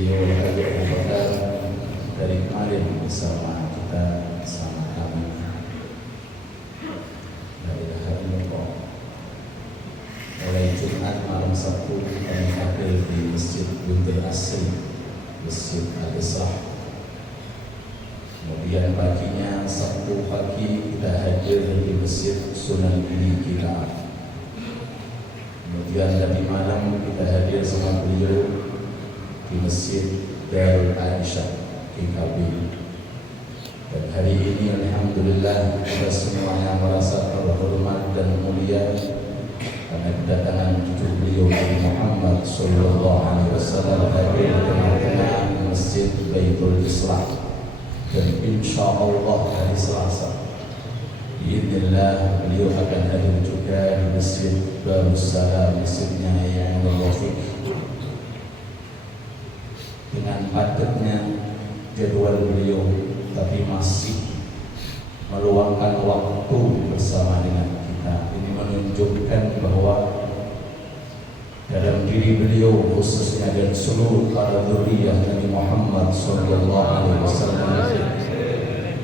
beliau Habib Abu Bakar dari kemarin bersama kita, bersama kami dari Harmoko. Mulai Jumat malam Sabtu kami hadir di Masjid Buntul Asri, Masjid Al-Islah. Kemudian paginya Sabtu pagi kita hadir di Masjid Sunan Giri Kilat. Kemudian tadi malam kita hadir sama beliau di Masjid Darul Aisyah GKB. Dan hari ini alhamdulillah kita semuanya merasa terhormat dan mulia karena kedatangan cucu beliau Nabi Muhammad sallallahu alaihi wasallam hadir di tengah-tengah Masjid Baitul Islam. Dan insya Allah hari Selasa biidznillah beliau akan hadir juga di Masjid Darussalam, masjidnya yang Rafiq. Dengan padatnya jadwal beliau, tapi masih meluangkan waktu bersama dengan kita. Ini menunjukkan bahwa dalam diri beliau khususnya dan seluruh para dzurriyyah Nabi Muhammad sallallahu alaihi wasallam,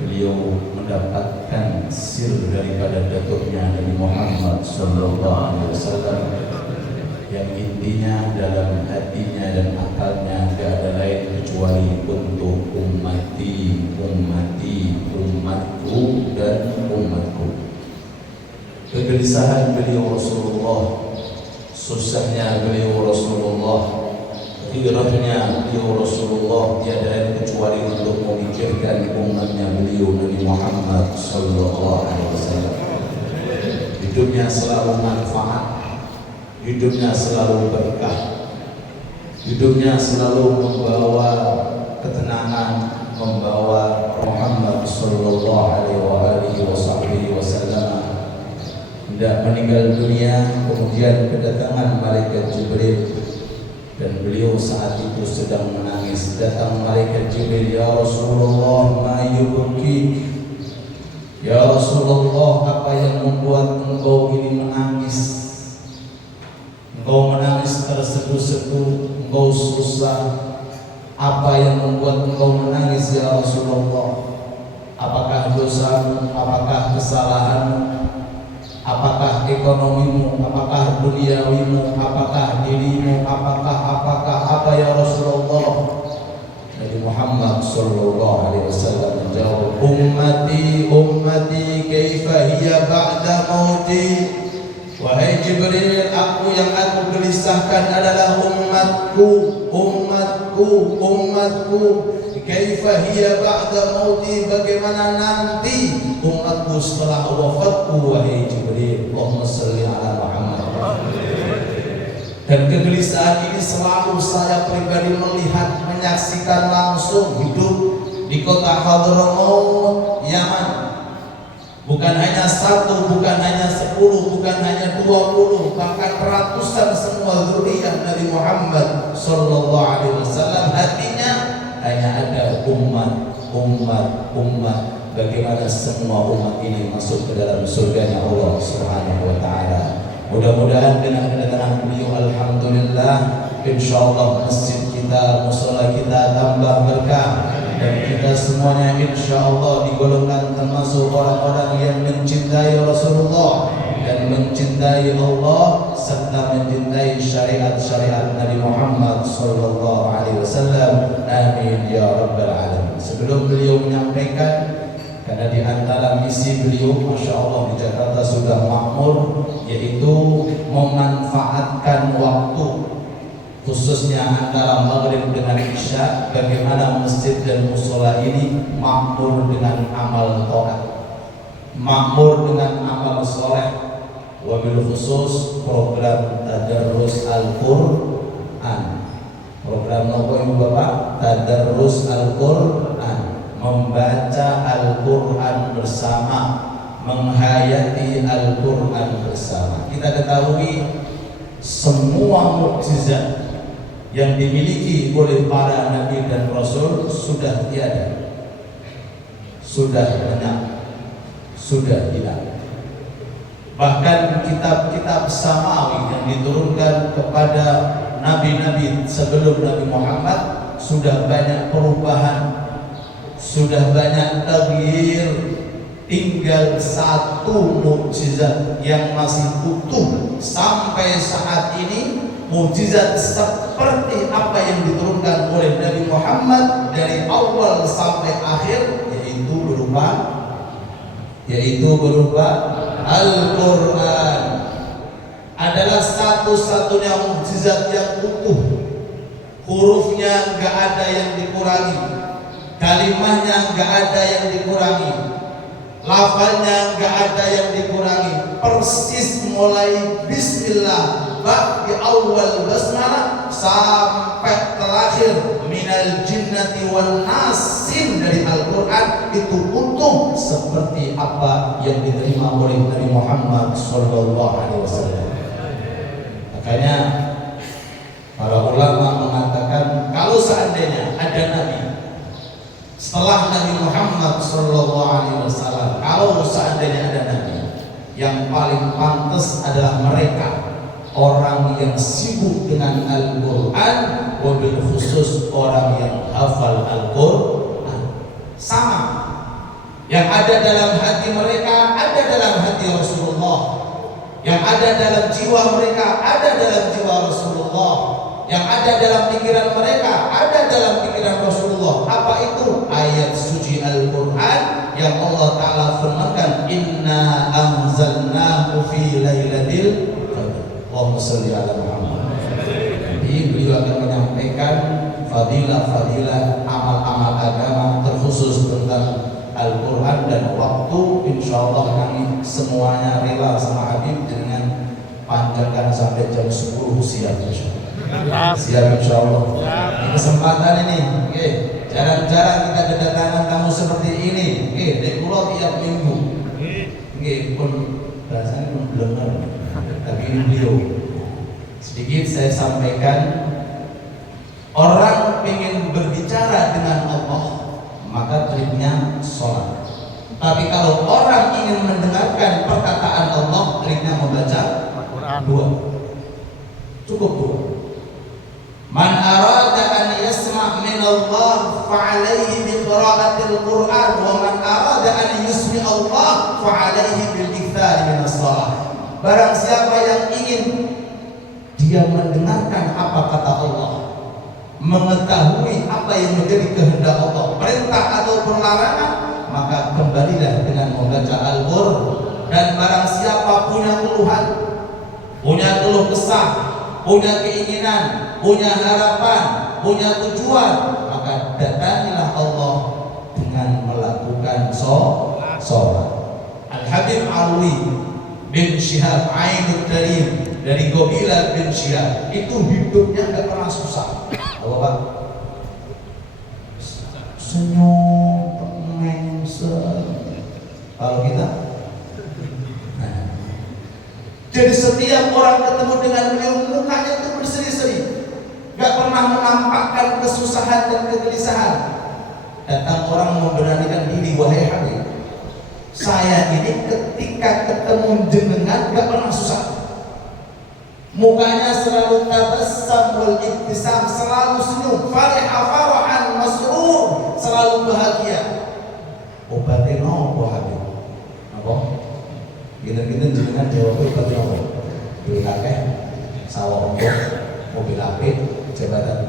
beliau mendapatkan sir daripada datuknya Nabi Muhammad sallallahu alaihi wasallam yang intinya dalam hatinya dan akalnya tidak ada lain kecuali untuk ummati, ummati, umatku dan umatku. Kegelisahan beliau Rasulullah, susahnya beliau Rasulullah, hijrahnya beliau Rasulullah tiada lain kecuali untuk memikirkan umatnya beliau Nabi Muhammad sallallahu alaihi wasallam. Hidupnya selalu manfaat, hidupnya selalu berkah, hidupnya selalu membawa ketenangan, membawa Muhammad sallallahu alaihi wasallam tidak meninggal dunia. Kemudian kedatangan malaikat Jibril dan beliau saat itu sedang menangis. Datang malaikat Jibril, ya Rasulullah, ma yubki, ya Rasulullah, apa yang membuat engkau ini menangis? Engkau menangis terseduh-seduh, engkau susah. Apa yang membuat engkau menangis ya Rasulullah? Apakah dosamu? Apakah kesalahanmu? Apakah ekonomimu? Apakah duniawimu? Apakah dirimu? Apa ya Rasulullah? Nabi Muhammad sallallahu alaihi wasallam menjawab, ummati, ummati, kaifa hiya ba'da mauti. Wahai Jibril, aku yang aku gelisahkan adalah umatku, umatku, umatku. Kaifa hiya ba'da mauti, bagaimana nanti umatku setelah wafatku, wahai Jibril. Allahumma shalli ala Muhammad. Dan kegelisahan ini selalu saya pribadi melihat, menyaksikan langsung hidup di kota Hadramaut, Yaman. Bukan hanya satu, bukan hanya 10, bukan hanya 20, bahkan ratusan semua dzurriyyah Nabi Muhammad sallallahu alaihi wasallam. Hatinya hanya ada umat, umat, umat. Bagaimana semua umat ini masuk ke dalam surganya Allah Subhanahu wa taala. Mudah-mudahan dengan kedatangan beliau alhamdulillah, insyaallah masjid kita, mushola kita tambah berkah. Dan kita semuanya insyaallah digolongkan termasuk orang-orang yang mencintai Rasulullah dan mencintai Allah serta mencintai syariat-syariat Nabi Muhammad sallallahu alaihi wasallam. Amin ya rabbal alamin. Sebelum beliau menyampaikan, karena di antara misi beliau Masya Allah di Jakarta sudah makmur, yaitu memanfaatkan waktu khususnya antara maghrib dengan isya, bagaimana masjid dan mushola ini makmur dengan amal taat, makmur dengan amal soleh. Wabil khusus program Tadarrus Al-Quran. Program apa ibu bapak? Tadarrus Al-Quran, membaca Al-Quran bersama, menghayati Al-Quran bersama. Kita ketahui semua mukjizat yang dimiliki oleh para nabi dan rasul sudah tiada, sudah lenyap, sudah hilang. Bahkan kitab-kitab samawi yang diturunkan kepada nabi-nabi sebelum Nabi Muhammad sudah banyak perubahan, sudah banyak taghyir. Tinggal satu mukjizat yang masih utuh sampai saat ini, mukjizat seperti apa yang diturunkan oleh Nabi Muhammad dari awal sampai akhir, yaitu berupa Al-Quran. Adalah satu-satunya mukjizat yang utuh. Hurufnya nggak ada yang dikurangi, kalimahnya nggak ada yang dikurangi, lafalnya nggak ada yang dikurangi, persis mulai Bismillah di awal basmalah sampai terakhir minal jinnati wal nasin dari Al-Quran itu utuh seperti apa yang diterima oleh Nabi Muhammad SAW. Makanya para ulama mengatakan kalau seandainya ada Nabi setelah Nabi Muhammad SAW, kalau seandainya ada Nabi, yang paling pantas adalah mereka, orang yang sibuk dengan Al-Quran, wabil khusus orang yang hafal Al-Quran. Sama, yang ada dalam hati mereka ada dalam hati Rasulullah, yang ada dalam jiwa mereka ada dalam jiwa Rasulullah, yang ada dalam pikiran mereka ada dalam pikiran Rasulullah. Apa itu? Ayat suci Al-Quran yang Allah Ta'ala firmankan, inna anzalnahu fi lailatul qadar. Allahumma sholli ala Muhammad. Jadi beliau akan menyampaikan fadilah-fadilah amal-amal agama terkhusus tentang Al-Quran, dan waktu insyaallah kami semuanya rela sama Habib dengan panjangkan sampai jam 10 siang insyaallah. Siap insyaallah. Kesempatan ini, oke. Jarang-jarang kita kedatangan tamu seperti ini. Oke, dari pulau tiap minggu. Oke, pun rasanya pun dengar. Tapi ini beliau. Sedikit saya sampaikan, orang ingin berbicara dengan Allah, maka triknya sholat. Tapi kalau orang ingin mendengarkan perkataan Allah, triknya membaca Al-Quran. Dua. Cukup dua. Man arada an yasma' min Allah fa'alaihi bi qira'atil Qur'an, wa man arada an yusmi Allah fa'alaihi bil iktsari min as-shalah. Barang siapa yang ingin dia mendengarkan apa kata Allah, mengetahui apa yang menjadi kehendak Allah, perintah atau larangan, maka kembalilah dengan membaca Al-Qur'an. Dan barang siapa punya keluhan, punya keluh kesah, punya keinginan, punya harapan, punya tujuan, maka datangilah Allah dengan melakukan sholat. Al-Habib Alwi bin Syihab Ainul Karim dari Qabilah bin Syihab itu hidupnya gak pernah susah. Apa Pak? Senyum, tenang, kalau kita jadi setiap orang ketemu dengan beliau mukanya itu berseri-seri, gak pernah menampakkan kesusahan dan kegelisahan. Datang orang memberanikan diri, wahai Habib, saya ini ketika ketemu jenengan gak pernah susah. Mukanya selalu tabassam wal ibtisam, selalu senyum, farihah farahan masrur, selalu bahagia. Obatnya apa Habib? Apa? Kita jenengan jawab obatnya apa? Duit akeh, sawah ombok, mobil apik, jabatan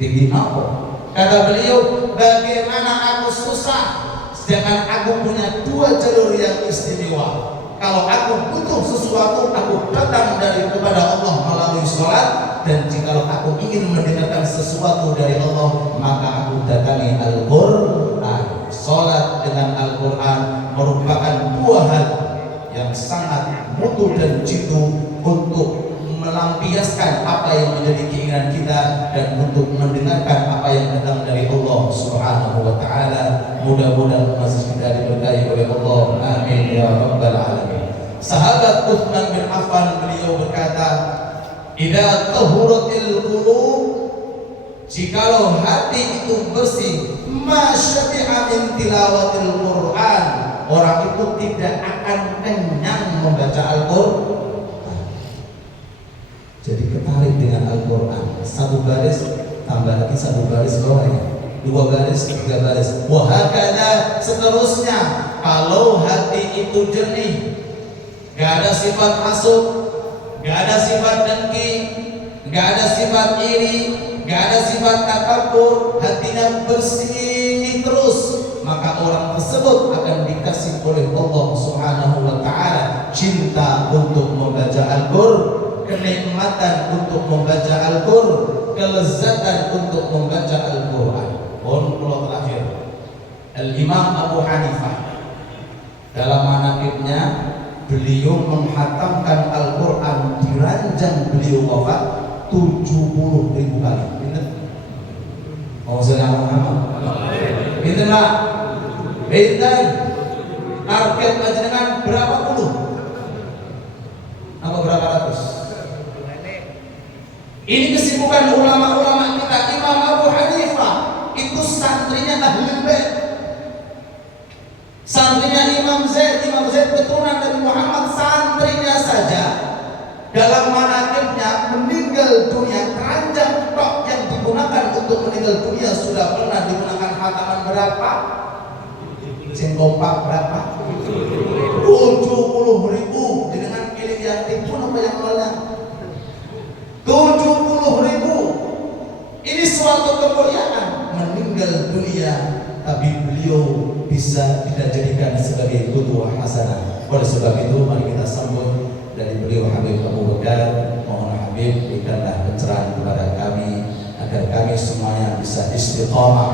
tinggi apa? Kata beliau, bagaimana aku susah sedangkan aku punya dua jalur yang istimewa. Kalau aku butuh sesuatu, aku datang kepada Allah melalui sholat, dan jikalau aku ingin mendengarkan sesuatu dari Allah, maka aku datangi Al-Quran. Sholat dengan Al-Quran merupakan dua hal yang sangat mutu dan jitu untuk melampiaskan apa yang menjadi keinginan kita dan untuk mendengarkan apa yang datang dari Allah Subhanahu wa Ta'ala. Mudah-mudahan masih kita diberkahi oleh Allah. Amin ya rabbal alamin. Sahabat Utsman bin Affan beliau berkata, "Idza tahuratil qulub", jikalau hati itu bersih, masyabi'a min tilawatil Qur'an, orang itu tidak akan kenyang membaca Al-Quran. Jadi ketarik dengan Al-Quran, satu baris tambah lagi satu garis bawahnya, dua garis, tiga garis, wahakala seterusnya. Kalau hati itu jernih, gak ada sifat hasud, gak ada sifat dengki, gak ada sifat iri, gak ada sifat takabur, hatinya bersih terus, maka orang tersebut akan dikasih oleh Allah Subhanahu wa Ta'ala cinta untuk membaca Al-Qur'an, kenikmatan untuk membaca Al-Qur'an, kelezatan untuk membaca Al-Qur'an. Pulau terakhir, Al-Imam Abu Hanifah dalam manaqibnya, beliau menghatamkan Al-Qur'an di ranjang beliau wafat 70.000 kali. Pinten? Oh, saya amal. Pinten Pak? Pinten? Target panjenengan berapa puluh? Apa berapa ratus? Ini kesibukan ulama-ulama kita. Imam Abu Hanifah itu santrinya Ahlul Bait, santrinya Imam Zaid keturunan Nabi Muhammad. Santrinya saja dalam manaqibnya meninggal dunia, keranjang tok yang digunakan untuk meninggal dunia sudah pernah digunakan hataman berapa? Kompak berapa? 70.000. Dengan pilih yang tipu apa yang lain? 70.000. Ini suatu kemuliaan. Meninggal dunia tapi beliau bisa kita jadikan sebagai qudwah hasanah. Oleh sebab itu mari kita sambut dari beliau Habib Abu Bakar. Mohon Habib berikanlah pencerahan kepada kami agar kami semuanya bisa istiqamah,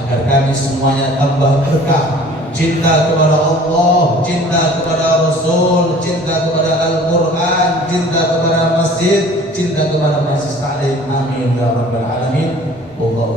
agar kami semuanya tambah berkah, cinta kepada Allah, cinta kepada Rasul, cinta kepada Al-Quran, cinta kepada masjid, cinta kepada majlis ta'lim. Amin ya rabbal alamin. Wallahu